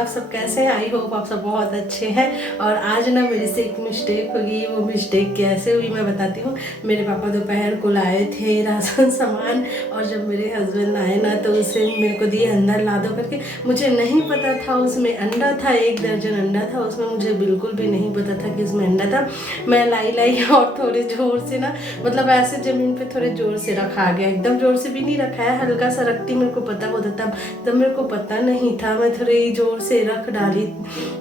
आप सब कैसे हैं? आई होप आप सब बहुत अच्छे हैं। और आज ना मेरे से एक मिस्टेक होगी। वो मिस्टेक कैसे हुई मैं बताती हूँ। मेरे पापा दोपहर को लाए थे राशन सामान, और जब मेरे हस्बैंड आए ना तो उसे मेरे को दिए अंदर ला दो करके। मुझे नहीं पता था उसमें अंडा था, 1 दर्जन अंडा था उसमें। मुझे बिल्कुल भी नहीं पता था कि उसमें अंडा था। मैं लाई और थोड़े ज़ोर से ना, मतलब ऐसे ज़मीन पे थोड़े ज़ोर से रखा गया। एकदम ज़ोर से भी नहीं रखा है, हल्का सा रखती मेरे को पता होता। तब मेरे को पता नहीं था, मैं थोड़ी जोर से रख डाली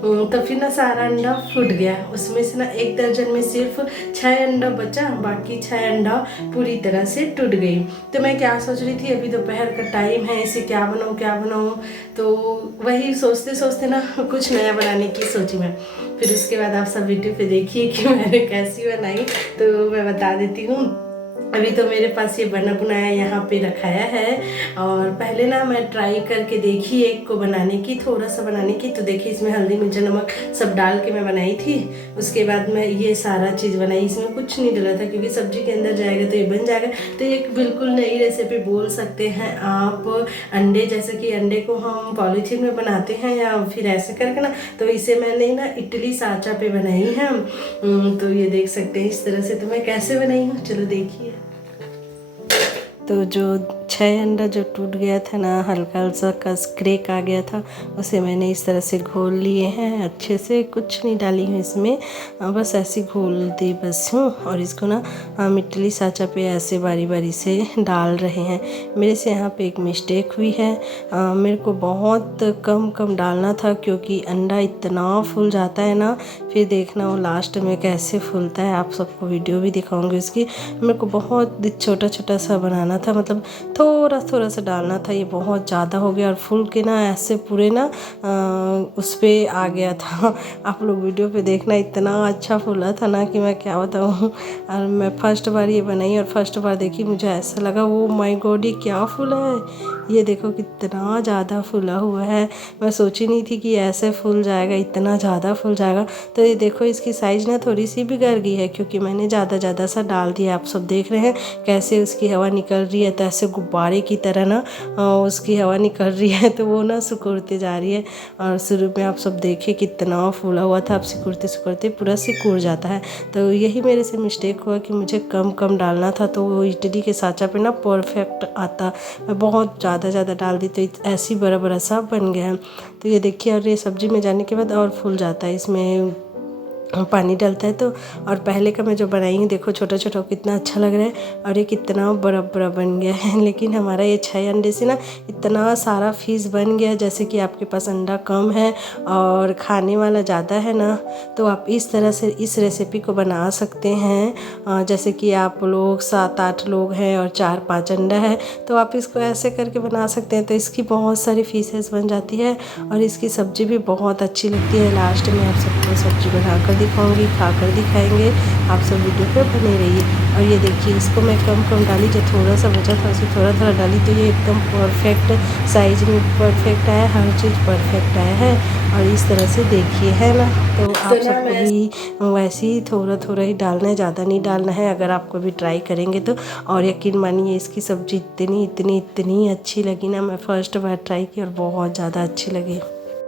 तो फिर ना सारा अंडा फूट गया। उसमें से ना 1 दर्जन में सिर्फ 6 अंडा बचा, बाकी 6 अंडा पूरी तरह से टूट गई। तो मैं क्या सोच रही थी, अभी दोपहर का टाइम है, इसे क्या बनाऊँ। तो वही सोचते सोचते ना कुछ नया बनाने की सोची मैं। फिर उसके बाद आप सब वीडियो पे देखिए कि मैंने कैसी बनाई, तो मैं बता देती हूँ। अभी तो मेरे पास ये बना बनाया यहाँ पे रखाया है, और पहले ना मैं ट्राई करके देखी एक को बनाने की, थोड़ा सा बनाने की। तो देखिए इसमें हल्दी मिर्ची नमक सब डाल के मैं बनाई थी। उसके बाद मैं ये सारा चीज़ बनाई, इसमें कुछ नहीं डला था क्योंकि सब्जी के अंदर जाएगा तो ये बन जाएगा। तो एक बिल्कुल नई रेसिपी बोल सकते हैं आप। अंडे, जैसे कि अंडे को हम पॉलीथीन में बनाते हैं या फिर ऐसे करके ना, तो इसे मैंने ना इडली साँचा पे बनाई है। तो ये देख सकते हैं इस तरह से। तो मैं कैसे बनाई हूँ चलो देखिए। तो जो 6 अंडा जो टूट गया था ना, हल्का सा कस क्रैक आ गया था, उसे मैंने इस तरह से घोल लिए हैं अच्छे से। कुछ नहीं डाली हूँ इसमें, बस ऐसे घोल दी बस हूँ। और इसको ना हम इडली साँचा पे ऐसे बारी बारी से डाल रहे हैं। मेरे से यहाँ पे एक मिस्टेक हुई है, मेरे को बहुत कम डालना था क्योंकि अंडा इतना फूल जाता है ना, फिर देखना वो लास्ट में कैसे फूलता है। आप सबको वीडियो भी दिखाऊंगी उसकी। मेरे को बहुत छोटा छोटा सा बनाना था, मतलब थोड़ा सा डालना था। ये बहुत ज़्यादा हो गया और फूल के ना ऐसे पूरे ना उस पर आ गया था। आप लोग वीडियो पे देखना, इतना अच्छा फूला था ना कि मैं क्या बताऊँ। और मैं फर्स्ट बार ये बनाई और फर्स्ट बार देखी, मुझे ऐसा लगा वो माय गॉड ये क्या फूला है। ये देखो कितना ज़्यादा फूला हुआ है। मैं सोची नहीं थी कि ऐसे फूल जाएगा, इतना ज़्यादा फूल जाएगा। तो ये देखो इसकी साइज़ ना थोड़ी सी बिगड़ गई है क्योंकि मैंने ज़्यादा सा डाल दिया। आप सब देख रहे हैं कैसे उसकी हवा निकल रही है, तो ऐसे गुब्बारे की तरह ना उसकी हवा निकल रही है, तो वो ना सिकुड़ते जा रही है। और शुरू में आप सब देखिए कितना फूला हुआ था, अब सिकुड़ते पूरा सिकुड़ जाता है। तो यही मेरे से मिस्टेक हुआ कि मुझे कम डालना था, तो वो इडली के साँचा पे ना परफेक्ट आता। मैं बहुत ज़्यादा डाल दी तो ऐसी बड़ा सा बन गया। तो ये देखिए, और ये सब्जी में जाने के बाद और फूल जाता है, इसमें पानी डालता है तो। और पहले का मैं जो बनाई हूँ देखो छोटा कितना अच्छा लग रहा है, और ये कितना बड़ा बन गया है। लेकिन हमारा ये 6 अंडे से ना इतना सारा फीस बन गया। जैसे कि आपके पास अंडा कम है और खाने वाला ज़्यादा है ना, तो आप इस तरह से इस रेसिपी को बना सकते हैं। जैसे कि आप लोग 7-8 लोग हैं और 4-5 अंडा है, तो आप इसको ऐसे करके बना सकते हैं। तो इसकी बहुत सारी फीसेस बन जाती है और इसकी सब्ज़ी भी बहुत अच्छी लगती है। लास्ट में आप सबको सब्ज़ी बनाकर दिखाऊंगी, खाकर दिखाएंगे। आप सब वीडियो पे बने रहिए। और ये देखिए इसको मैं कम डाली, जो थोड़ा सा बचा था उसे थोड़ा डाली, तो ये एकदम परफेक्ट साइज में परफेक्ट आया, हर चीज़ परफेक्ट आया है। और इस तरह से देखिए, है ना। तो आप सबको भी वैसे ही थोड़ा ही डालना है, ज़्यादा नहीं डालना है। अगर आपको भी ट्राई करेंगे तो, और यकीन मानिए इसकी सब्ज़ी इतनी अच्छी लगी ना। मैं फर्स्ट बार ट्राई की और बहुत ज़्यादा अच्छी लगी।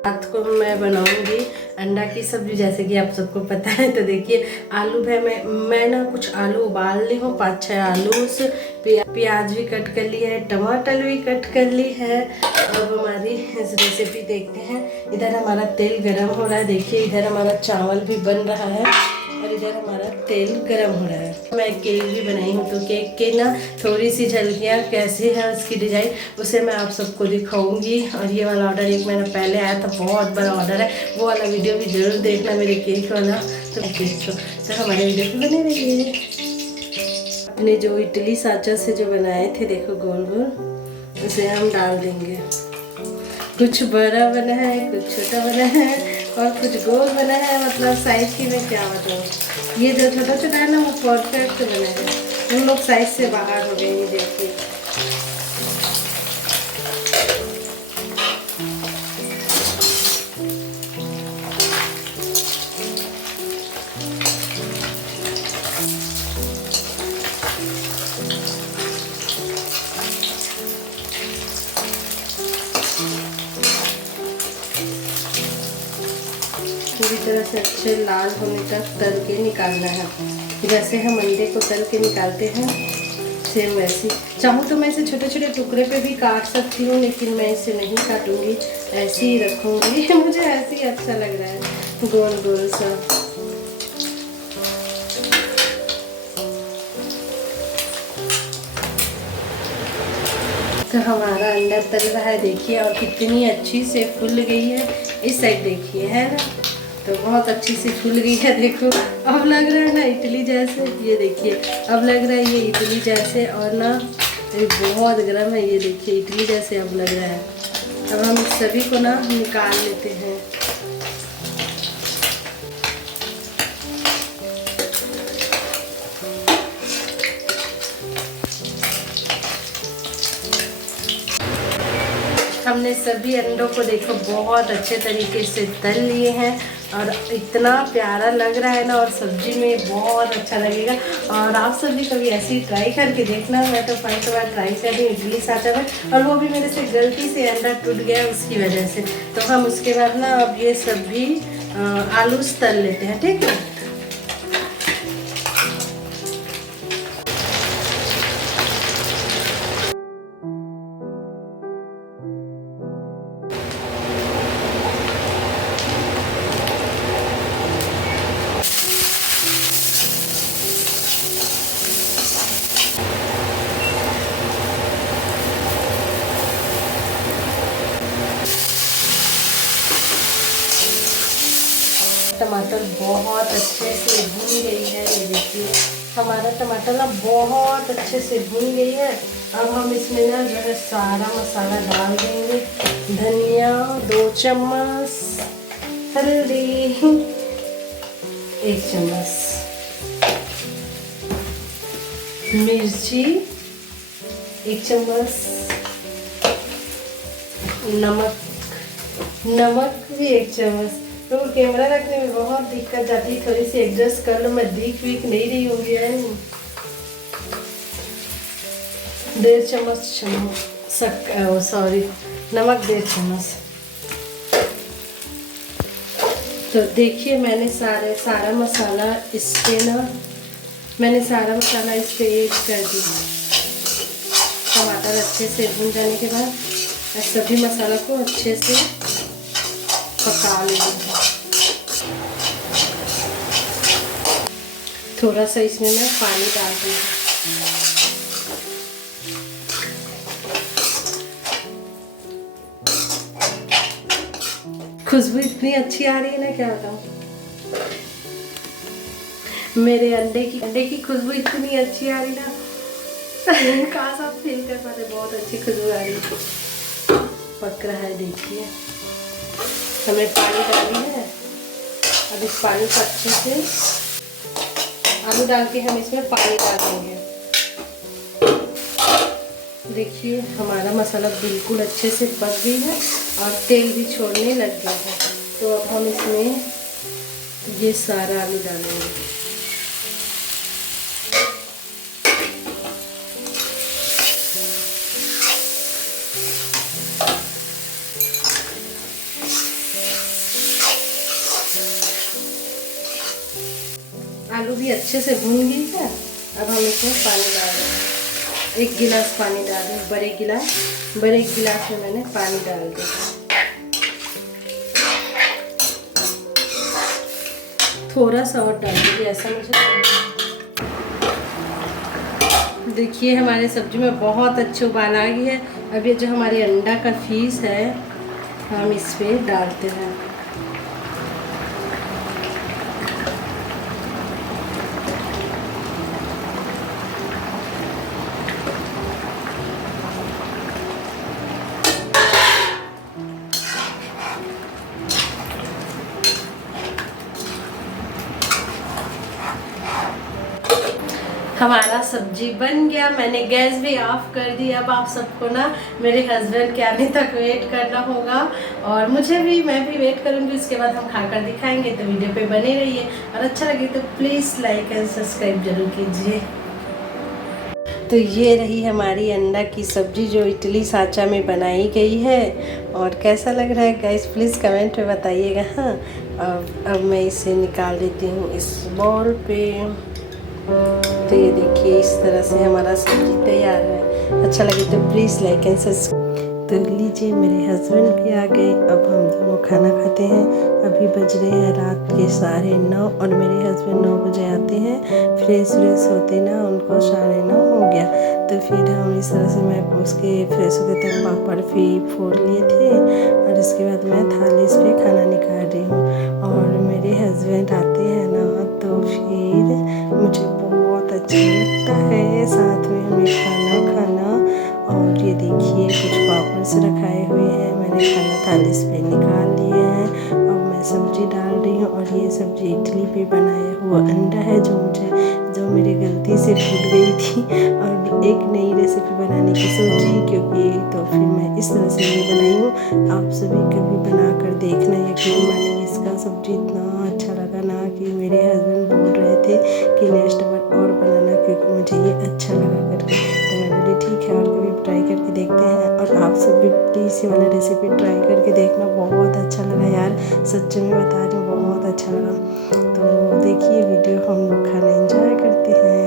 रात को मैं बनाऊंगी अंडा की सब्ज़ी, जैसे कि आप सबको पता है। तो देखिए आलू है, मैं ना कुछ आलू उबाल ली हूँ, 5-6 आलू से। प्याज भी कट कर ली है, टमाटर भी कट कर ली है। अब हमारी इस रेसिपी देखते हैं। इधर हमारा तेल गरम हो रहा है, देखिए इधर हमारा चावल भी बन रहा है और इधर हमारा तेल गरम हो रहा है। मैं केक भी बनाई हूँ, तो केक के ना थोड़ी सी झलकियाँ कैसी है उसकी डिज़ाइन, उसे मैं आप सबको दिखाऊंगी। और ये वाला ऑर्डर एक महीना पहले आया था, बहुत बड़ा ऑर्डर है, वो वाला वीडियो भी ज़रूर देखना मेरे केक वाला। तो हमारे वीडियो पे बने रहिए। अपने जो इडली साँचा से जो बनाए थे देखो गोल उसे हम डाल देंगे। कुछ बड़ा बना है, कुछ छोटा बना है और कुछ गोल बना है, मतलब साइज की मैं क्या बताऊँ। ये जो छोटा है ना वो परफेक्ट बना है, हम लोग साइज से बाहर हो गए। ये देखिए पूरी तरह से अच्छे लाल होने तक तल के निकालना है। जैसे हम अंडे को तल के निकालते हैं सेम वैसे। चाहूँ तो मैं इसे छोटे छोटे टुकड़े पे भी काट सकती हूँ, लेकिन मैं इसे नहीं काटूँगी, ऐसे ही रखूँगी। मुझे ऐसे ही अच्छा लग रहा है, गोल गोल सा। तो हमारा अंडा तल रहा है, देखिए, और कितनी अच्छी से फूल गई है। इस साइड देखिए, है ना, तो बहुत अच्छी से फूल गई है। देखो अब लग रहा है ना इडली जैसे, ये देखिए अब लग रहा है ये इडली जैसे, और ना ये बहुत गर्म है, ये देखिए इडली जैसे अब लग रहा है। अब हम इस सभी को ना निकाल लेते हैं। हमने सभी अंडों को देखो बहुत अच्छे तरीके से तल लिए हैं, और इतना प्यारा लग रहा है ना, और सब्जी में बहुत अच्छा लगेगा। और आप सभी कभी ऐसे ही ट्राई करके देखना। मैं तो फर्स्ट बार ट्राई कर रही इडली सांचा में, और वो भी मेरे से गलती से अंडा टूट गया उसकी वजह से। तो हम उसके बाद ना अब ये सभी आलू तल लेते हैं, ठीक है। टमाटर बहुत अच्छे से भून गई है, ये देखिए हमारा टमाटर ना बहुत अच्छे से भून गई है। अब हम इसमें ना जो है सारा मसाला डाल देंगे। धनिया 2 चम्मच, हल्दी 1 चम्मच, मिर्ची 1 चम्मच, नमक भी 1 चम्मच। तो कैमरा रखने में बहुत दिक्कत जाती है, थोड़ी सी एडजस्ट कर लो, मैं दिख नहीं रही होगी। 1.5 चम्मच नमक 1.5 चम्मच। तो देखिए मैंने सारा मसाला इस पे ऐड कर दिया। टमाटर अच्छे से भून जाने के बाद सभी मसाला को अच्छे से पका लेंगे। थोड़ा सा इसमें मैं पानी डाल दूँगी। खुशबू इतनी अच्छी आ रही है ना, क्या बताऊँ। मेरे अंडे की खुशबू इतनी अच्छी आ रही ना, काश आप फील कर पाते, बहुत अच्छी खुशबू आ रही है। पक रहा है, देखिए हमने पानी डाली है। अब इस पानी को अच्छे से आलू डाल के हम इसमें पानी डाल देंगे। देखिए हमारा मसाला बिल्कुल अच्छे से पक गई है और तेल भी छोड़ने लग गया है। तो अब हम इसमें ये सारा आलू डालेंगे। आलू भी अच्छे से भून गई है। अब हम इसमें पानी डाल रहे हैं। 1 गिलास पानी डाल रहे हैं, बड़े गिलास में मैंने पानी डाल दिया। थोड़ा सा और डाल दीजिए, ऐसा मुझे। देखिए हमारे सब्जी में बहुत अच्छी उबाल आ गई है। अब ये जो हमारे अंडा का पीस है हम इस पे डालते हैं। हमारा सब्जी बन गया। मैंने गैस भी ऑफ कर दी। अब आप सबको ना मेरे हस्बैंड के आने तक वेट करना होगा, और मैं भी वेट करूंगी। उसके बाद हम खाकर दिखाएंगे। तो वीडियो पे बने रहिए, और अच्छा लगे तो प्लीज़ लाइक एंड सब्सक्राइब जरूर कीजिए। तो ये रही हमारी अंडा की सब्ज़ी जो इडली सांचा में बनाई गई है। और कैसा लग रहा है गाइस प्लीज़ कमेंट में बताइएगा। हाँ, अब मैं इसे निकाल देती हूँ इस बाउल पे। तो ये देखिए इस तरह से हमारा सब्ज़ी तैयार है। अच्छा लगे तो प्लीज़ लाइक एंड सब्सक्राइब। तो लीजिए मेरे हस्बैंड भी आ गए, अब हम दोनों खाना खाते हैं। अभी बज रहे हैं रात के 9:30 और मेरे हस्बैंड 9 बजे आते हैं। फ्रेश होते ना उनको 9:30 हो गया। तो फिर हम इस तरह से मैं उसके फ्रेश होते तक पापड़ भी फोड़ लिए थे और इसके बाद मैं थाली इस पर खाना निकाल रही हूँ। और मेरे हस्बैंड आते हैं ना तो फिर मुझे बहुत अच्छा लगता है साथ में हमें खाना। और ये देखिए कुछ पापड़ से रखाए हुए हैं, मैंने खाना थाली पे निकाल लिए हैं। अब मैं सब्जी डाल रही हूँ और ये सब्जी इडली पे बनाया हुआ अंडा है जो मेरी गलती से भूल गई थी और एक नई रेसिपी बनाने की सोची, क्योंकि तो फिर मैं इस तरह से ये बनाई हूँ। आप सभी कभी बना कर देखना, यकीन मानिए इसका सब्जी इतना अच्छा लगा ना कि मेरे हस्बैंड बोल रहे थे कि नेक्स्ट बार और बनाना, क्योंकि मुझे ये अच्छा लगा करके। तो मैं बोली ठीक है और कभी ट्राई करके देखते हैं। और आप सब भी प्लीज़ ये वाला रेसिपी ट्राई करके देखना, बहुत अच्छा लगा यार, सच में बता रही हूँ बहुत अच्छा लगा। तो देखिए वीडियो, हम लोग खाना एंजॉय करते हैं।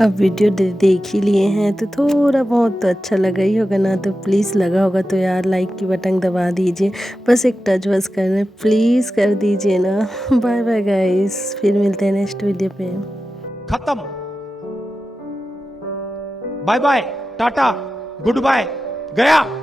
अब वीडियो देख ही लिए हैं तो थोड़ा बहुत तो अच्छा लगा ही होगा ना। तो प्लीज़ लगा होगा तो यार लाइक की बटन दबा दीजिए, बस एक टच बस करना प्लीज़ कर दीजिए ना। बाय बाय गाइस, फिर मिलते हैं नेक्स्ट वीडियो पे। खत्म, bye bye, tata, goodbye, गया।